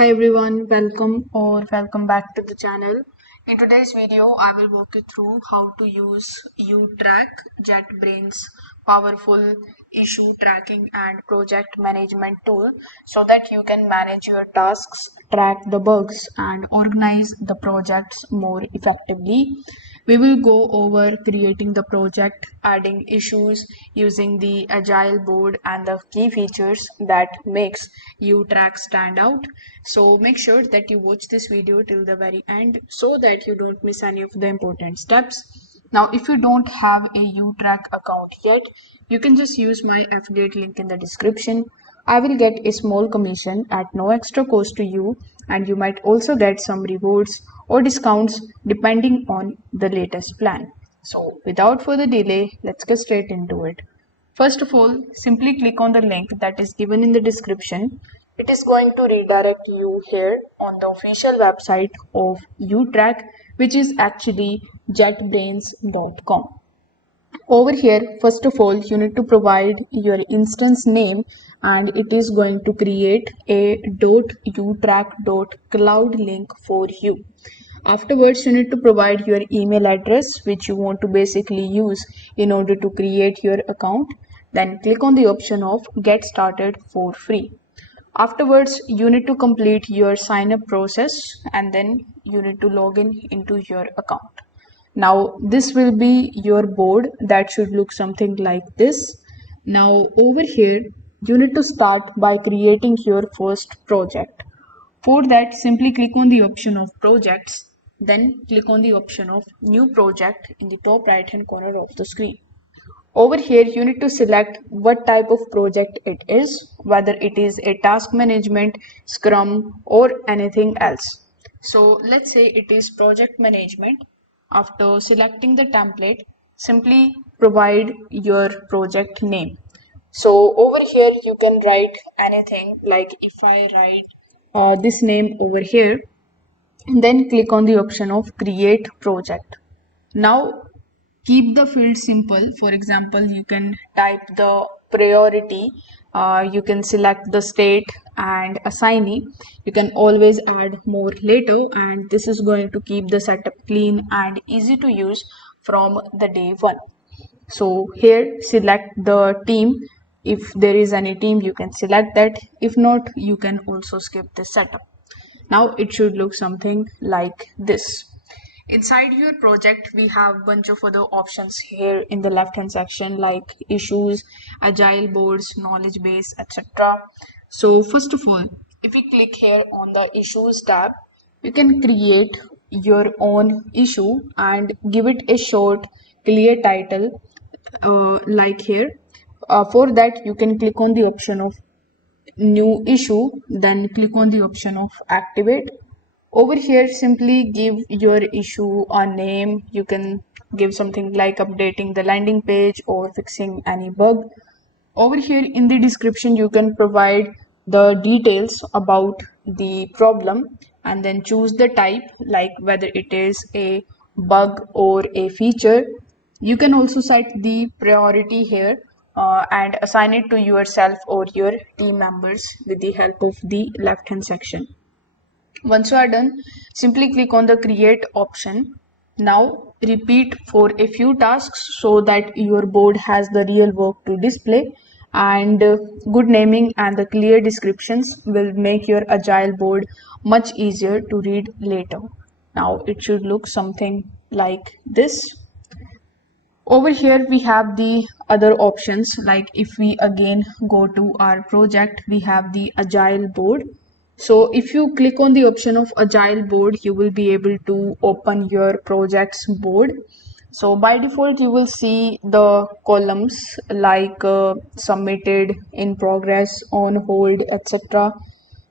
Hi everyone, welcome back to the channel. In today's video, I will walk you through how to use YouTrack, JetBrains powerful issue tracking and project management tool so that you can manage your tasks, track the bugs and organize the projects more effectively. We will go over creating the project, adding issues, using the agile board and the key features that makes YouTrack stand out. So make sure that you watch this video till the very end so that you don't miss any of the important steps. Now, if you don't have a YouTrack account yet, you can just use my affiliate link in the description. I will get a small commission at no extra cost to you, and you might also get some rewards or discounts depending on the latest plan. So, without further delay, let's get straight into it. First of all, simply click on the link that is given in the description. It is going to redirect you here on the official website of YouTrack, which is actually jetbrains.com. Over here, first of all, you need to provide your instance name, and it is going to create a .utrack.cloud link for you. Afterwards, you need to provide your email address, which you want to basically use in order to create your account. Then click on the option of get started for free. Afterwards, you need to complete your sign up process and then you need to log in into your account. Now, this will be your board that should look something like this. Now, over here, you need to start by creating your first project. For that, simply click on the option of projects, then click on the option of new project in the top right hand corner of the screen. Over here, you need to select what type of project it is, whether it is a task management, Scrum, or anything else. So let's say it is project management. After selecting the template, simply provide your project name. So over here, you can write anything, like if I write this name over here, and then click on the option of create project. Now keep the field simple. For example, you can type the priority, you can select the state and assignee. You can always add more later, and this is going to keep the setup clean and easy to use from the day one. So here select the team. If there is any team, you can select that. If not, you can also skip this setup. Now it should look something like this. Inside your project, we have bunch of other options here in the left hand section, like issues, agile boards, knowledge base, etc. So first of all, if we click here on the issues tab, you can create your own issue and give it a short, clear title, like here. For that, you can click on the option of new issue, then click on the option of activate. Over here, simply give your issue a name. You can give something like updating the landing page or fixing any bug. Over here in the description, you can provide the details about the problem and then choose the type, like whether it is a bug or a feature. You can also set the priority here and assign it to yourself or your team members with the help of the left hand section. Once you are done, simply click on the create option. Now repeat for a few tasks so that your board has the real work to display, and good naming and the clear descriptions will make your agile board much easier to read later. Now it should look something like this. Over here we have the other options, like if we again go to our project, we have the agile board. So if you click on the option of agile board, you will be able to open your project's board. So by default, you will see the columns like submitted, in progress, on hold, etc.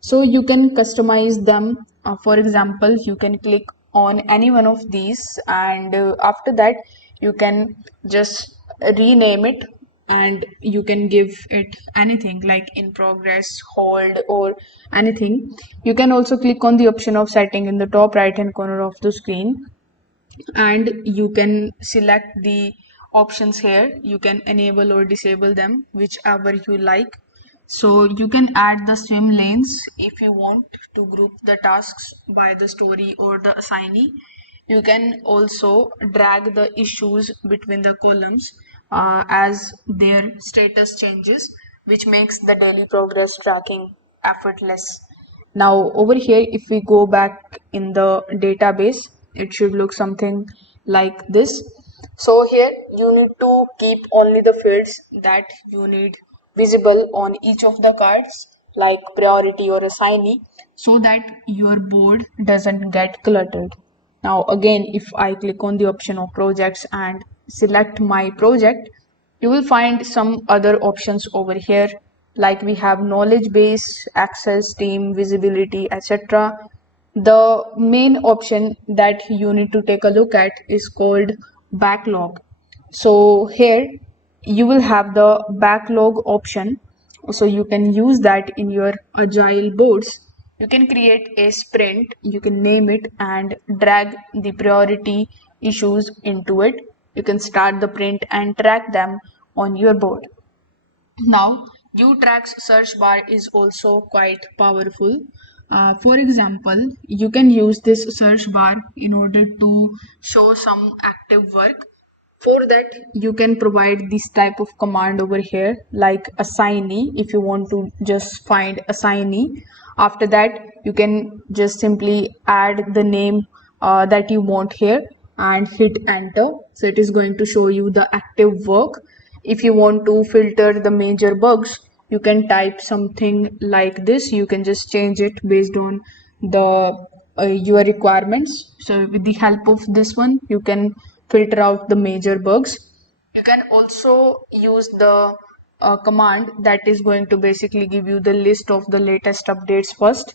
So you can customize them. For example, you can click on any one of these, and after that you can just rename it, and you can give it anything like in progress, hold, or anything. You can also click on the option of setting in the top right hand corner of the screen, and you can select the options here. You can enable or disable them, whichever you like. So you can add the swim lanes if you want to group the tasks by the story or the assignee. You can also drag the issues between the columns as their status changes, which makes the daily progress tracking effortless. Now over here, if we go back in the database, it should look something like this. So here you need to keep only the fields that you need visible on each of the cards, like priority or assignee, so that your board doesn't get cluttered. Now again, if I click on the option of projects and select my project, you will find some other options over here, like we have knowledge base, access, team, visibility, etc. The main option that you need to take a look at is called backlog. So here you will have the backlog option, so you can use that in your agile boards. You can create a sprint, you can name it and drag the priority issues into it. You can start the print and track them on your board. Now, YouTrack's search bar is also quite powerful. For example, you can use this search bar in order to show some active work. For that, you can provide this type of command over here, like assignee, if you want to just find assignee. After that, you can just simply add the name that you want here and hit enter. So it is going to show you the active work. If you want to filter the major bugs, you can type something like this. You can just change it based on the your requirements. So with the help of this one, you can filter out the major bugs. You can also use the command that is going to basically give you the list of the latest updates first.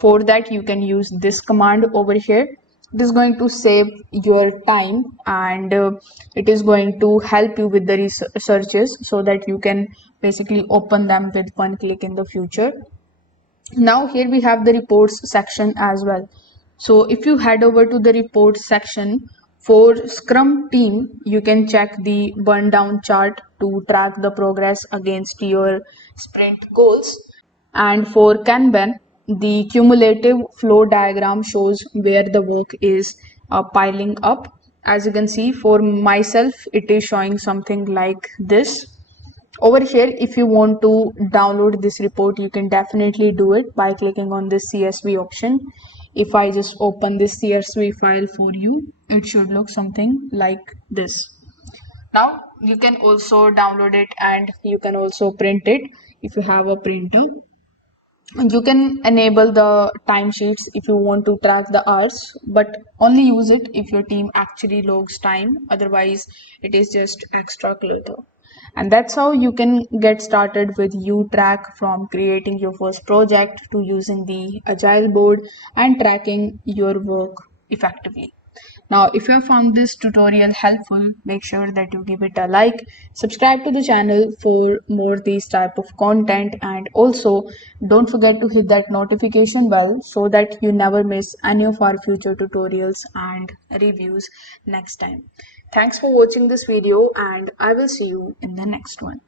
For that, you can use this command over here. It is going to save your time, and it is going to help you with the researches so that you can basically open them with one click in the future. Now here we have the reports section as well. So if you head over to the reports section, for Scrum team, you can check the burn down chart to track the progress against your sprint goals. And for Kanban, the cumulative flow diagram shows where the work is piling up. As you can see, for myself, it is showing something like this. Over here, if you want to download this report, you can definitely do it by clicking on this CSV option. If I just open this CSV file for you, it should look something like this. Now you can also download it and you can also print it if you have a printer. You can enable the timesheets if you want to track the hours, but only use it if your team actually logs time. Otherwise, it is just extra clutter. And that's how you can get started with YouTrack, from creating your first project to using the agile board and tracking your work effectively. Now, if you have found this tutorial helpful, make sure that you give it a like, subscribe to the channel for more these type of content, and also don't forget to hit that notification bell so that you never miss any of our future tutorials and reviews next time. Thanks for watching this video, and I will see you in the next one.